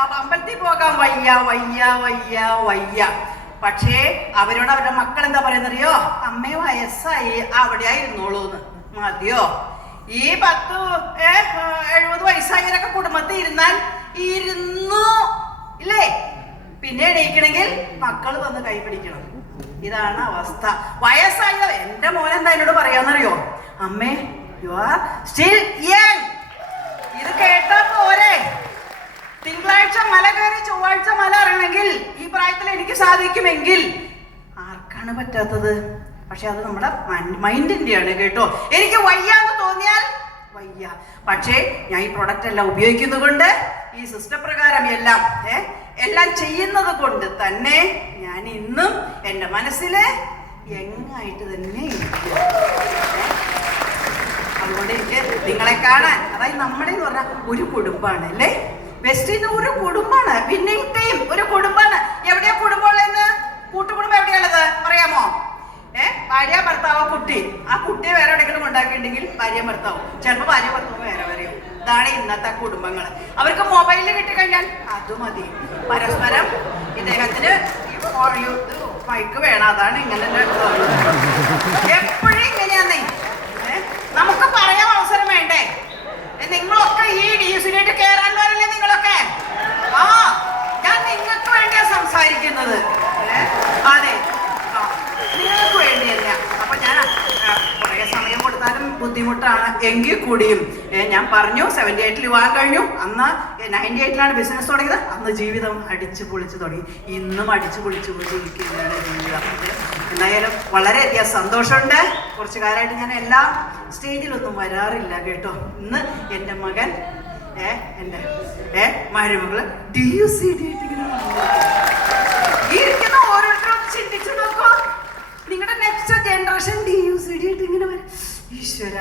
അമ്പലത്തിൽ പോകാൻ വയ്യ വയ്യ വയ്യ വയ്യ. പക്ഷേ അവരോട് അവരുടെ മക്കൾ എന്താ പറയുന്നറിയോ? അമ്മേ വയസ്സായി, അവിടെ ഇരുന്നോളൂന്ന്. മതിയോ? ഈ 10-70 വയസ്സായവരൊക്കെ കുടുംബത്തിൽ ഇരുന്നാൽ ഇരുന്നു ഇല്ലേ? പിന്നെ എണീക്കണമെങ്കിൽ മക്കൾ വന്ന് കൈ പിടിക്കണം. ഇതാണ് അവസ്ഥ. വയസ്സായ എന്റെ മോൻ എന്താ എന്നോട് പറയാന്നറിയോ? അമ്മേ യു ആർ സ്റ്റിൽ യങ്. ഇത് കേട്ടാ പോരെ? തിങ്കളാഴ്ച മല കയറി ചൊവ്വാഴ്ച മല ഇറങ്ങണമെങ്കിൽ ഈ പ്രായത്തിൽ എനിക്ക് സാധിക്കുമെങ്കിൽ ആർക്കാണ് പറ്റാത്തത്? പക്ഷെ അത് നമ്മുടെ മൈൻഡിന്റെയാണ് കേട്ടോ. എനിക്ക് വയ്യാന്ന് തോന്നിയാൽ വയ്യ. പക്ഷേ ഞാൻ ഈ പ്രൊഡക്റ്റ് എല്ലാം ഉപയോഗിക്കുന്നത് കൊണ്ട്, ഈ സിസ്റ്റം പ്രകാരം എല്ലാം ചെയ്യുന്നത് കൊണ്ട് തന്നെ ഞാൻ ഇന്നും എൻ്റെ മനസ്സില് യങ്ങായിട്ട് തന്നെ ഇരിക്കുക. അതുകൊണ്ട് എനിക്ക് നിങ്ങളെ കാണാൻ, അതായത് നമ്മുടെ എന്ന് പറഞ്ഞാൽ ഒരു കുടുംബമാണ് അല്ലേ? വെസ്റ്റിന്ന് ഒരു കുടുംബമാണ്, വിന്നിംഗ് ടീം ഒരു കുടുംബമാണ്. എവിടെയാ കുടുംബമുള്ളതെന്ന്? കൂട്ടുകുടുംബം എവിടെയുള്ളത് പറയാമോ? ഭാര്യ ഭർത്താവ് കുട്ടി. ആ കുട്ടിയെ വേറെ എവിടെയെങ്കിലും ഉണ്ടാക്കിയിട്ടുണ്ടെങ്കിൽ ഭാര്യ ഭർത്താവും, ചിലപ്പോൾ ഭാര്യ ഭർത്താവും വേറെ വരെയും. ഇതാണ് ഇന്നത്തെ കുടുംബങ്ങൾ. അവർക്ക് മൊബൈലിൽ കിട്ടിക്കഴിഞ്ഞാൽ അത് മതി. പരസ്പരം ഇദ്ദേഹത്തിന് മൈക്ക് വേണം, അതാണ് ഇങ്ങനെ എപ്പോഴും ഇങ്ങനെയാന്നേ. നമുക്ക് പറയാൻ അവസരം വേണ്ടേ? നിങ്ങളൊക്കെ ഈ ഡ്യൂസിനായിട്ട് കയറാനുള്ളവരല്ലേ നിങ്ങളൊക്കെ? ഞാൻ നിങ്ങൾക്ക് വേണ്ടിയാ സംസാരിക്കുന്നത്. അതെ, നിങ്ങൾക്ക് വേണ്ടിയല്ല. അപ്പൊ ഞാൻ കുറെ സമയം കൊടുത്താലും ബുദ്ധിമുട്ടാണ്. എങ്കിൽ കൂടിയും ഞാൻ പറഞ്ഞു 78 വിവാഹം കഴിഞ്ഞു. അന്ന് 98 ബിസിനസ് തുടങ്ങിയത്. അന്ന് ജീവിതം അടിച്ചു പൊളിച്ചു തുടങ്ങി. ഇന്നും അടിച്ചു പൊളിച്ചു കൊണ്ടിരിക്കുകയാണ് ജീവിതം. എന്തായാലും വളരെയധികം സന്തോഷമുണ്ട്. കുറച്ചു കാലമായിട്ട് ഞാൻ എല്ലാ സ്റ്റേജിലൊന്നും വരാറില്ല കേട്ടോ. ഇന്ന് എൻ്റെ മകൻ എൻ്റെ മരുമകള് DUCD ഇരിക്കുന്ന ഓരോരുത്തരും ചിന്തിച്ചു നോക്കോ. നിങ്ങളുടെ നെക്സ്റ്റ് ജനറേഷൻ DUCD ആയിട്ട് ഇങ്ങനെ വരും. ഈശ്വര,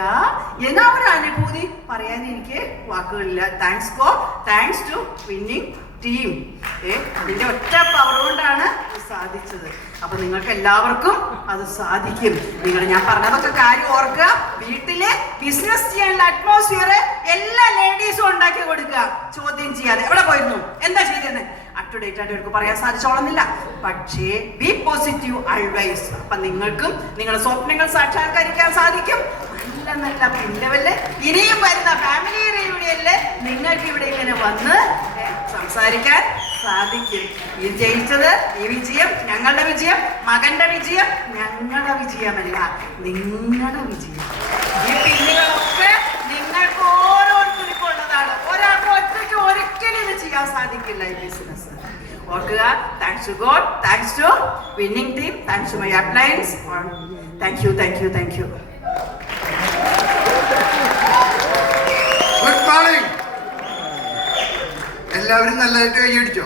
എന്നാ ഒരു അനുഭൂതി പറയാൻ എനിക്ക് വാക്കുകളില്ല. Thanks God, thanks to winning team. അതിന്റെ ഒറ്റ പവർ കൊണ്ടാണ് സാധിച്ചത്. അപ്പൊ നിങ്ങൾക്ക് എല്ലാവർക്കും അത് സാധിക്കും. ഞാൻ പറഞ്ഞതൊക്കെ കാര്യം ഓർക്കുക. വീട്ടില് ബിസിനസ് ചെയ്യാനുള്ള അറ്റ്മോസ്ഫിയർ എല്ലാ ലേഡീസും ഉണ്ടാക്കി കൊടുക്കുക. ചോദ്യം ചെയ്യാതെ എവിടെ പോയിരുന്നു, എന്താ ചെയ്തതെന്ന് അപ് ടു ഡേറ്റ് ആയിട്ട് അവർക്ക് പറയാൻ സാധിച്ചോളുന്നില്ല. പക്ഷേ ബി പോസിറ്റീവ് ആൾവേസ്. അപ്പൊ നിങ്ങൾക്കും നിങ്ങളുടെ സ്വപ്നങ്ങൾ സാക്ഷാത്കരിക്കാൻ സാധിക്കും. നല്ല നല്ല പിന്നവല് ഇനിയും വരുന്ന ഫാമിലി റിയൂണിയനില് നിങ്ങൾക്ക് ഇവിടെ ഇങ്ങനെ വന്ന് സംസാരിക്കാൻ സാധിക്കും. ഈ ജയിച്ചത്, ഈ വിജയം ഞങ്ങളുടെ വിജയം, മകന്റെ വിജയം ഞങ്ങളുടെ വിജയമല്ല, നിങ്ങളുടെ വിജയം. ഈ പിന്നുകളൊക്കെ നിങ്ങൾക്ക് ഓരോരുത്തർക്കും ഉള്ളതാണ്. ഒരാൾക്ക് ഒറ്റയ്ക്ക് ഒരിക്കലും ഇത് ചെയ്യാൻ സാധിക്കില്ല ഈ ബിസിനസ്. ഓർക്കുക, thanks to God, thanks to winning team, thanks to my appliance. Thank you, thank you, thank you. Good morning. എല്ലാവരും നല്ലതായിട്ട് കൈയടിച്ചോ?